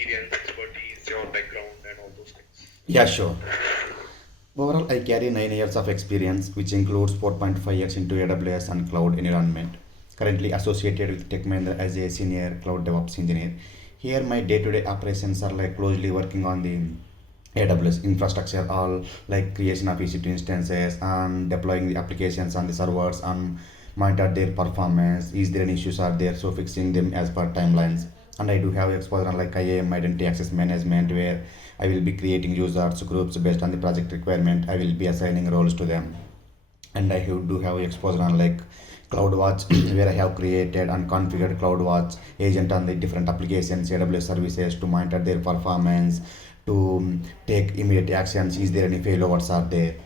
experience, expertise, your background, and all those things. Yeah, sure. Overall, I carry 9 years of experience, which includes 4.5 years into AWS and cloud environment. Currently associated with Tech Mahindra as a senior cloud DevOps engineer. Here, my day-to-day operations are like closely working on the AWS infrastructure, all like creation of EC2 instances and deploying the applications on the servers and monitor their performance. Is there any issues are there? So fixing them as per timelines. And I do have exposure on like IAM identity access management where I will be creating users groups based on the project requirement. I will be assigning roles to them. And do have exposure on like CloudWatch where I have created and configured CloudWatch agent on the different applications, AWS services to monitor their performance, to take immediate actions. Is there any failovers are there?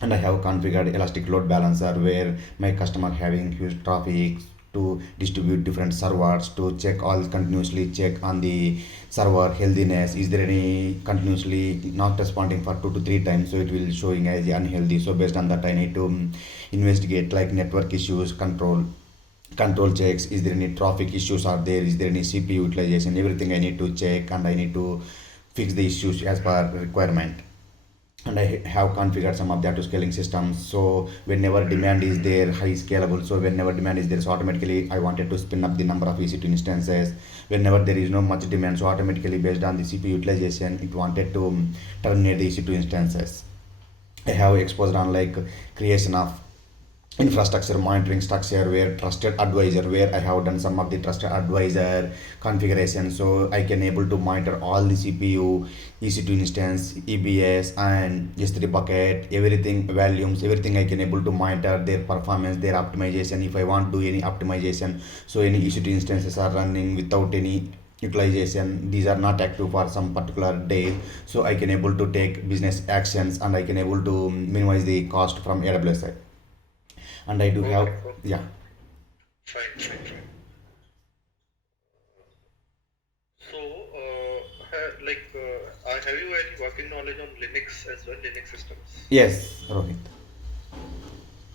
And I have configured elastic load balancer where my customer having huge traffic to distribute different servers to check all continuously check on the server healthiness. Is there any continuously not responding for 2 to 3 times, so it will showing as unhealthy. So based on that I need to investigate like network issues, control checks. Is there any traffic issues are there? Is there any CPU utilization? Everything I need to check and I need to fix the issues as per requirement. And I have configured some of the auto scaling systems. So whenever demand is there, high scalable. So whenever demand is there, so automatically I wanted to spin up the number of EC2 instances. Whenever there is no much demand, so automatically based on the CPU utilization, it wanted to terminate the EC2 instances. I have exposed on like creation of infrastructure monitoring structure where trusted advisor where I have done some of the trusted advisor configuration, so I can able to monitor all the CPU, EC2 instance, EBS and S3 bucket, everything volumes, everything I can able to monitor their performance, their optimization. If I want to do any optimization, so any EC2 instances are running without any utilization, these are not active for some particular day, so I can able to take business actions and I can able to minimize the cost from AWS side. And I do have, Okay, okay, yeah. fine, fine, fine. So, have you any working knowledge on Linux as well, Linux systems? Yes, Rohit.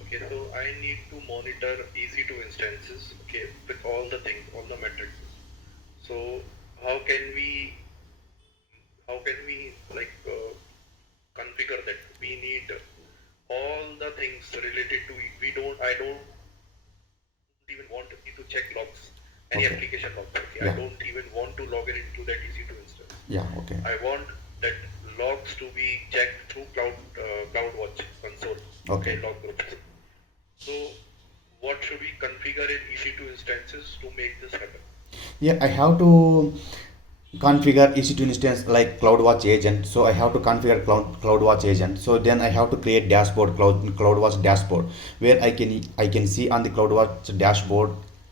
Okay, so I need to monitor EC2 instances, okay, with all the things, all the metrics. So, how can we, how can we configure that? We need all the things related to it. I don't even want me to check logs, any Okay. application logs. Okay, I Yeah. don't even want to log in into that EC2 instance. Yeah. Okay. I want that logs to be checked through CloudWatch console. Okay. Okay, log groups. So, what should we configure in EC2 instances to make this happen? Yeah, I have to configure EC2 instance like CloudWatch agent. So I have to configure CloudWatch agent. So then I have to create dashboard, CloudWatch dashboard, where I can see on the CloudWatch dashboard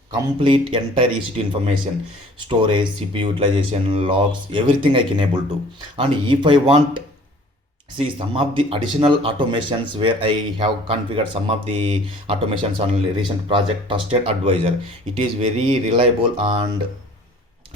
complete entire EC2 information, storage, CPU utilization, logs, everything I can able to. And if I want see some of the additional automations where I have configured some of the automations on recent project trusted advisor. It is very reliable and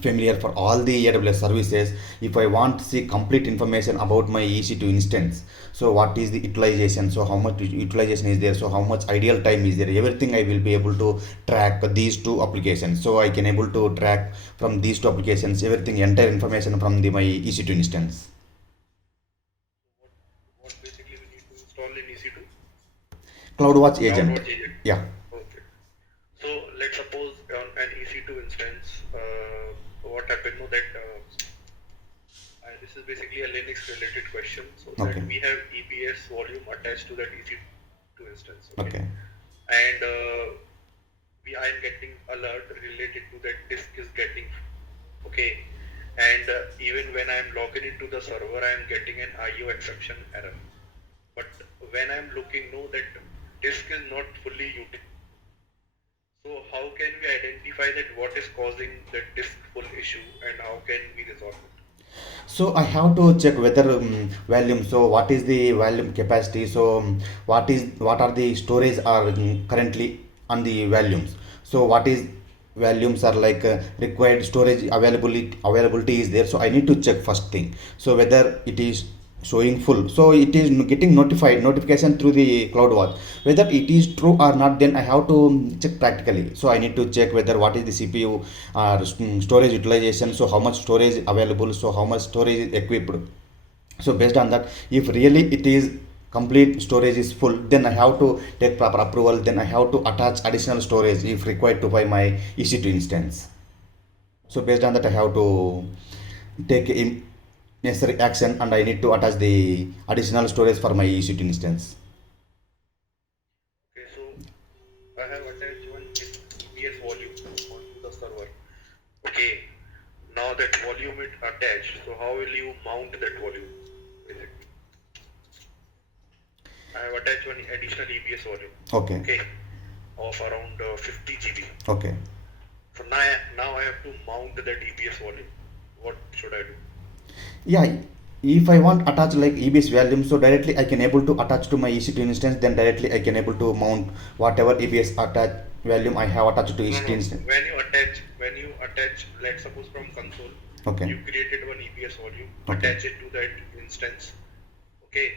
familiar for all the AWS services. If I want to see complete information about my EC2 instance, so what is the utilization, so how much utilization is there, so how much ideal time is there, everything I will be able to track these two applications. So I can able to track from these two applications everything entire information from the my EC2 instance. What basically we need to install in EC2? CloudWatch agent. CloudWatch agent. Yeah. Okay. So let's suppose on an EC2 instance, what happened? No, that this is basically a Linux related question. So that Okay. we have EBS volume attached to that EC2 instance. Okay. Okay. And I am getting alert related to that disk is getting okay. And even when I am logging into the server, I am getting an IO exception error. But when I am looking, no, that disk is not fully utilized. So how can we identify that what is causing that disk full issue and how can we resolve it? So I have to check whether volume. So what is the volume capacity? So what are the storage are currently on the volumes? So what is volumes are like required storage availability is there. So I need to check first thing. So whether it is showing full, so it is getting notification through the CloudWatch. Whether it is true or not, then I have to check practically. So I need to check whether what is the CPU or storage utilization, so how much storage available, so how much storage is equipped. So based on that, if really it is complete storage is full, then I have to take proper approval, then I have to attach additional storage if required to by my EC2 instance. So based on that, I have to take necessary action, and I need to attach the additional storage for my EC2 instance. Okay, so I have attached one EBS volume onto the server. Okay, now that volume is attached, so how will you mount that volume with it? I have attached one additional EBS volume. Okay. Okay, of around 50 GB. Okay. So now I have to mount that EBS volume. What should I do? Yeah, if I want attach like EBS volume, so directly I can able to attach to my EC2 instance, then directly I can able to mount whatever EBS attach volume I have attached to No, EC2 no. instance. When you attach, let's suppose from console, Okay. you created one EBS volume, Okay. attach it to that instance. Okay.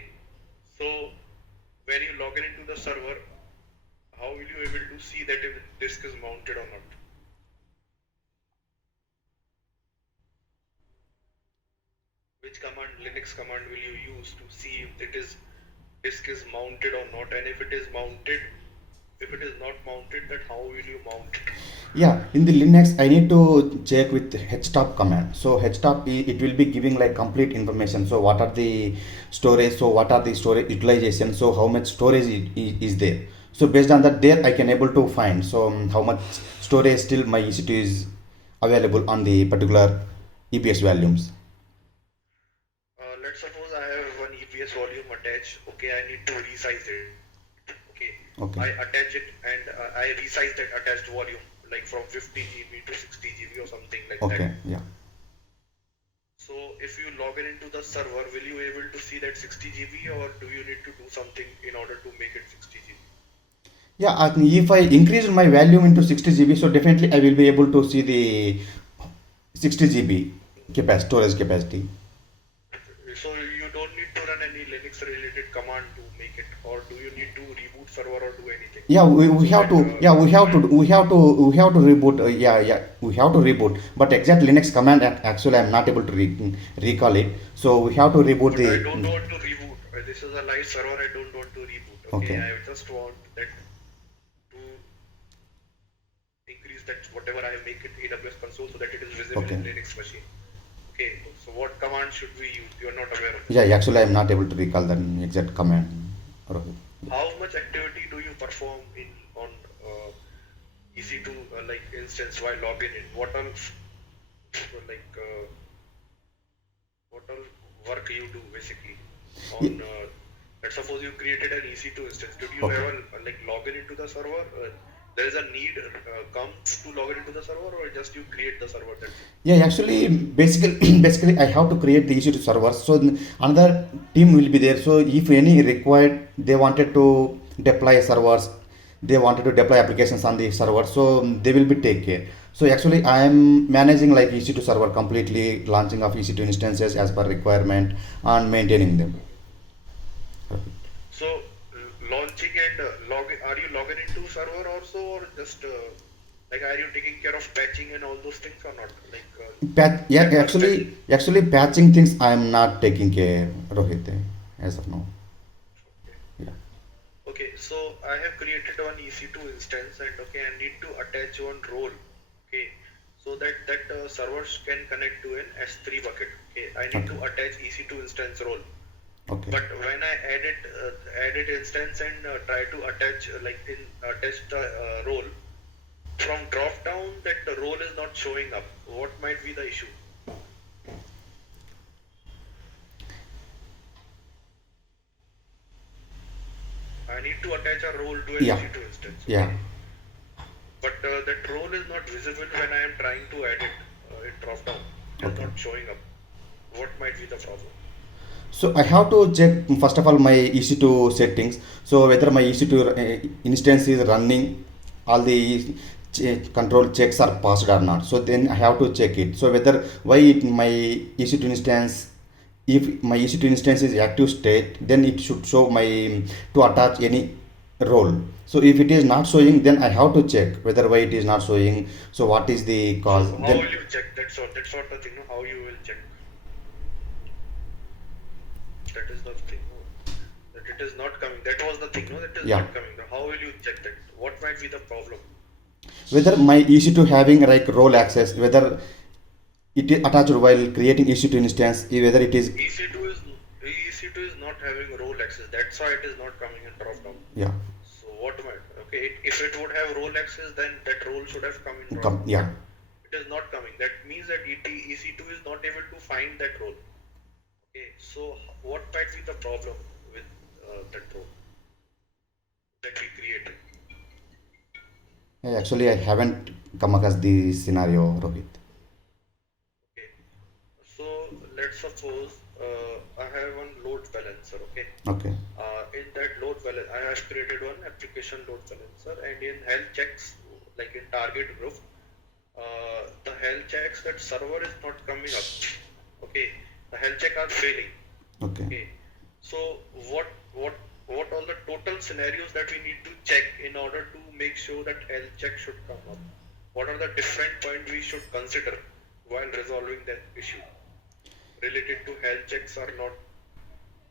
So when you log in into the server, how will you able to see that if the disk is mounted or not? Which command, Linux command, will you use to see if it is disk is mounted or not? And if it is mounted, if it is not mounted, then how will you mount it? Yeah, in the Linux, I need to check with htop command. So htop, it will be giving like complete information. So what are the storage? So what are the storage utilization? So how much storage is there? So based on that, there I can able to find. So how much storage still my EC2 is available on the particular EBS volumes. Let's suppose I have one EBS volume attached. Okay, I need to resize it. Okay, Okay. I attach it and I resize that attached volume like from 50 GB to 60 GB or something like Okay. that. Yeah. So if you log in into the server, will you able to see that 60 GB or do you need to do something in order to make it 60 GB? Yeah, if I increase my volume into 60 GB, so definitely I will be able to see the 60 GB capacity, storage capacity. So you don't need to run any Linux related command to make it, or do you need to reboot server or do anything? Yeah, we So have that, to. Yeah, we have to reboot. Yeah, we have to reboot. But exact Linux command actually I'm not able to recall it. So we have to reboot But I the. don't want to reboot. This is a live server. I don't want to reboot. Okay, Okay. I just want that to increase that whatever I make it AWS console so that it is visible Okay. in Linux machine. Okay, so what command should we use? You are not aware of it. Yeah, actually I'm not able to recall the exact command. Rohit. How much activity do you perform in on EC2 like instance while logging in? What all like what all work you do basically on? Let's suppose you created an EC2 instance. Did you Okay. ever like log in into the server? There is a need comes to log in into the server, or just you create the server? That's it. Yeah, actually, basically, I have to create the EC2 server. So another team will be there. So if any required, they wanted to deploy servers, they wanted to deploy applications on the server. So they will be take care. So actually, I am managing like EC2 server completely, launching of EC2 instances as per requirement and maintaining them. So launching and logging, are you logging into server also, or just like are you taking care of patching and all those things or not? Like Yeah, network patching. actually, patching things I am not taking care, Rohit, as of now. Okay. Yeah. Okay, so I have created one EC2 instance and okay, I need to attach one role. Okay, so that servers can connect to an S3 bucket. Okay, I need to attach EC2 instance role. Okay. But when I edit instance and try to attach attach the role from drop down, that the role is not showing up. What might be the issue? I need to attach a role to an Yeah. EC2 instance. Yeah. Okay? But that role is not visible when I am trying to edit in drop down. It is Okay. not showing up. What might be the problem? So I have to check first of all my EC2 settings. So whether my EC2 instance is running, all the control checks are passed or not. So then I have to check it. So whether why my EC2 instance if my EC2 instance is active state, then it should show my to attach any role. So if it is not showing, then I have to check whether why it is not showing, so what is the So cause. how Then will you check? That's what the thing. No? How you will check? That is the thing. No? That it is not coming. That was the thing. No, that is yeah, not coming. Now, how will you check that? What might be the problem? whether my EC2 having like role access, whether it is attached while creating EC2 instance, whether it is EC2 is EC2 is not having role access. That's why it is not coming in drop down. yeah So what might okay? If it would have role access, then that role should have come in drop come, down. yeah. It is not coming. That means that EC2 is not able to find that role. Okay, so what might be the problem with that role that we created? Actually, I haven't come across the scenario, Rohit. Okay, so let's suppose I have one load balancer. Okay, Okay. in that load balance, I have created one application load balancer, and in health checks, like in target group, the health checks that server is not coming up. Okay, the health check are failing. Okay. Okay, so what all the total scenarios that we need to check in order to make sure that health check should come up? What are the different points we should consider while resolving that issue related to health checks are not?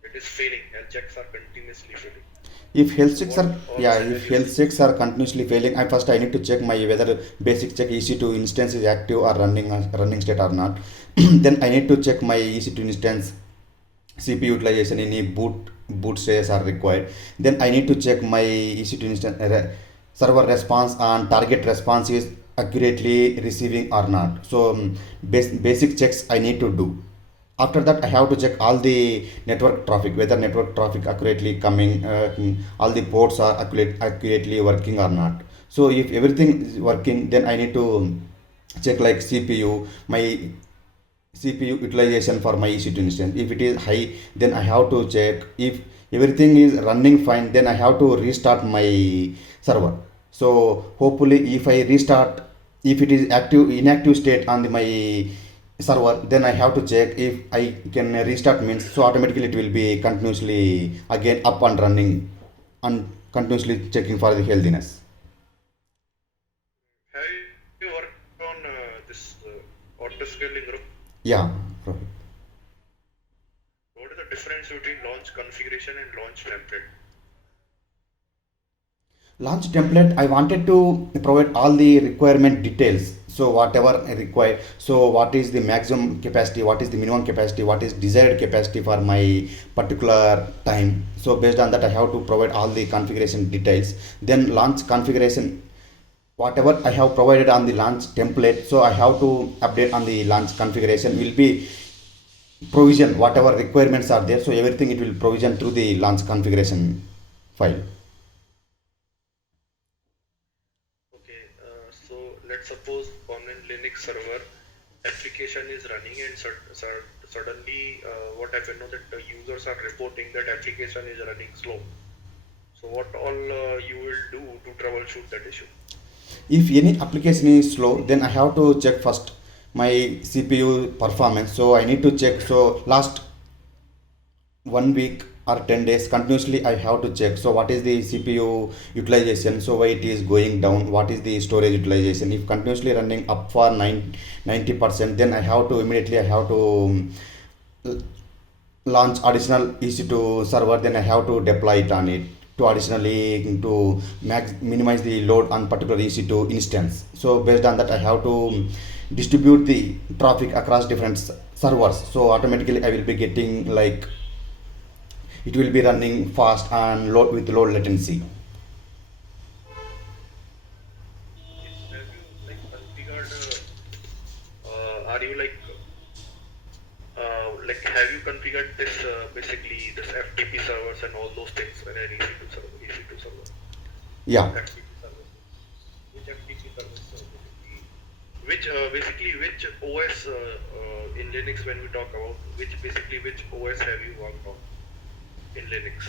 It is failing. Health checks are continuously failing. If health So checks what are, all yeah, if scenarios? health checks are continuously failing, I need to check my whether basic check EC2 instance is active or running state or not. Then I need to check my EC2 instance CPU utilization, any boot stages are required. Then I need to check my EC2 instance server response and target response is accurately receiving or not. So basic checks I need to do. After that, I have to check all the network traffic, whether network traffic accurately coming, all the ports are accurately working or not. So if everything is working, then I need to check like CPU, my CPU utilization for my EC2 instance. If it is high, then I have to check. If everything is running fine, then I have to restart my server. So hopefully, if I restart, if it is inactive state on my server, then I have to check if I can restart means, so automatically it will be continuously again up and running and continuously checking for the healthiness. Have you worked on this auto scaling group? Yeah, Rohit. What is the difference between launch configuration and launch template? Launch template, I wanted to provide all the requirement details, so whatever I require, so what is the maximum capacity, what is the minimum capacity, what is desired capacity for my particular time. So based on that, I have to provide all the configuration details. Then launch configuration, whatever I have provided on the launch template, so I have to update on the launch configuration, will be provision whatever requirements are there, so everything it will provision through the launch configuration file. Okay, so let's suppose on a Linux server, application is running and suddenly what happened now that the users are reporting that application is running slow. So what all you will do to troubleshoot that issue? If any application is slow, then I have to check first my CPU performance. So I need to check. So last 1 week or 10 days continuously I have to check. So what is the CPU utilization? So why it is going down? What is the storage utilization? If continuously running up for 90%, then I have to immediately I have to launch additional EC2 server. Then I have to deploy it on it to additionally to minimize the load on particular EC2 instance. So based on that, I have to distribute the traffic across different servers. So automatically I will be getting like it will be running fast and low with low latency. Have you like configured? Are you like have you configured this basically this FTP servers and all those things in an EC2 server? EC2 server. Yeah. FTP servers. Which FTP servers? Basically which OS in Linux when we talk about which OS have you worked on in Linux?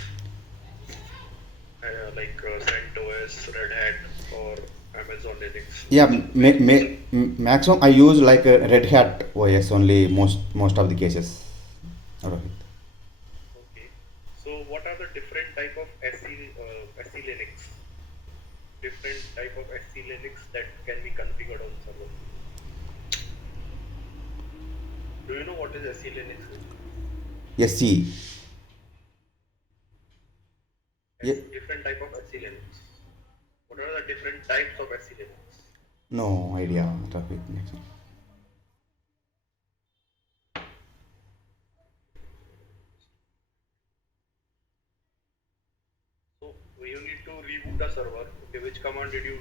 Like CentOS, Red Hat, or Amazon Linux. Yeah, maximum I use like a Red Hat OS only most of the cases. Rohit. Okay. So what are the different type of SC Linux? Different type of SC Linux that can be configured on server. Do you know what is SC Linux is? SE. Ye- Different type of SC Linux. What are the different types of SC Linux? no idea, Rohit. So you need to reboot the server. Okay, which command did you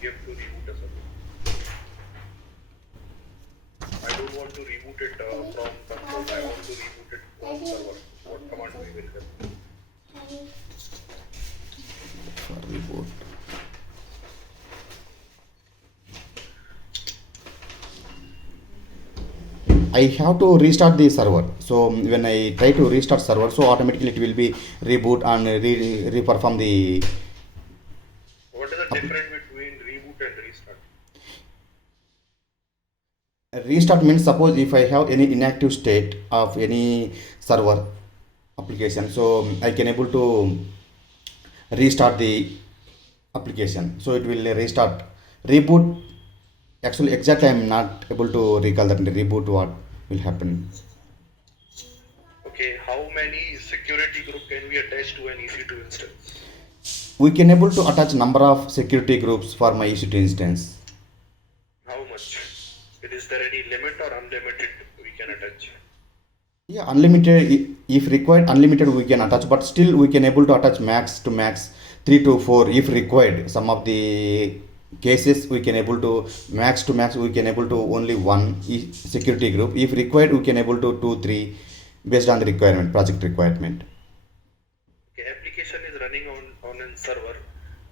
give to reboot the server? I don't want to reboot it from console. I want to reboot it from server. What command we will give? For reboot. I have to restart the server. So when I try to restart server, so automatically it will be reboot and re-perform the What is the difference between reboot and restart? restart means suppose if I have any inactive state of any server application, so I can able to restart the application. So it will restart. Reboot, actually exactly I'm not able to recall that the reboot what will happen. Okay, how many security group can we attach to an EC2 instance? We can able to attach number of security groups for my EC2 instance. How much? Is there any limit or unlimited we can attach? Yeah, unlimited. If required, unlimited we can attach, but still we can able to attach max to max 3 to 4 if required. Some of the cases we can able to max to max we can able to only one security group. If required, we can able to 2 3 based on the requirement, project requirement. Okay, application is running on a server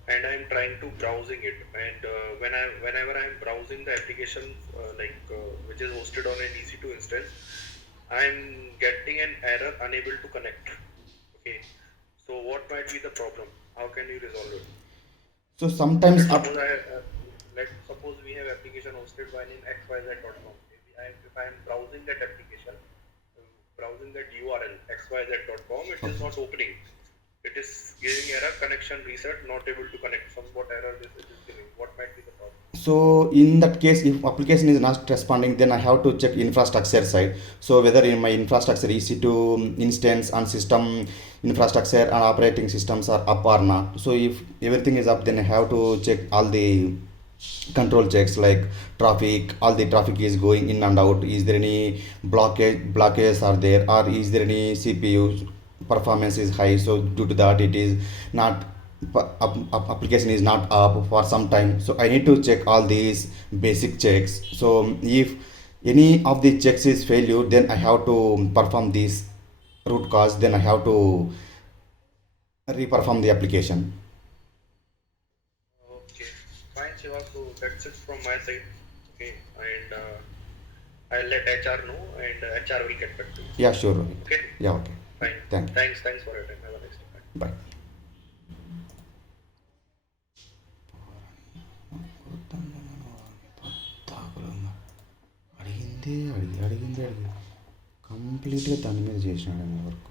and I'm trying to browsing it, and whenever I'm browsing the application which is hosted on an EC2 instance, I'm getting an error unable to connect. Okay, so what might be the problem? How can you resolve it? So sometimes Let's up. suppose let's suppose we have application hosted by name xyz.com. If I am browsing that application, browsing that URL xyz.com, it is not opening. It is giving error, connection reset, not able to connect. Somewhat error this it is giving. What might be the problem? So in that case, if application is not responding, then I have to check infrastructure side. So whether in my infrastructure EC2 instance and system infrastructure and operating systems are up or not. So if everything is up, then I have to check all the control checks like traffic. All the traffic is going in and out. Is there any blockages are there, or is there any CPU performance is high? So due to that, it is not application is not up for some time, so I need to check all these basic checks. So if any of the checks is failure, then I have to perform this root cause, then I have to reperform the application. Okay, fine, Shiva. So that's it from my side. Okay, and I'll let HR know, and HR will get back to you. Yeah, sure, Rohit. Okay, Yeah, okay. fine. Thank you. Thanks for your time. Have a nice day. Bye. Bye. అడిగిందే అడిగిందే కంప్లీట్గా దాని మీద చేసినాడు work.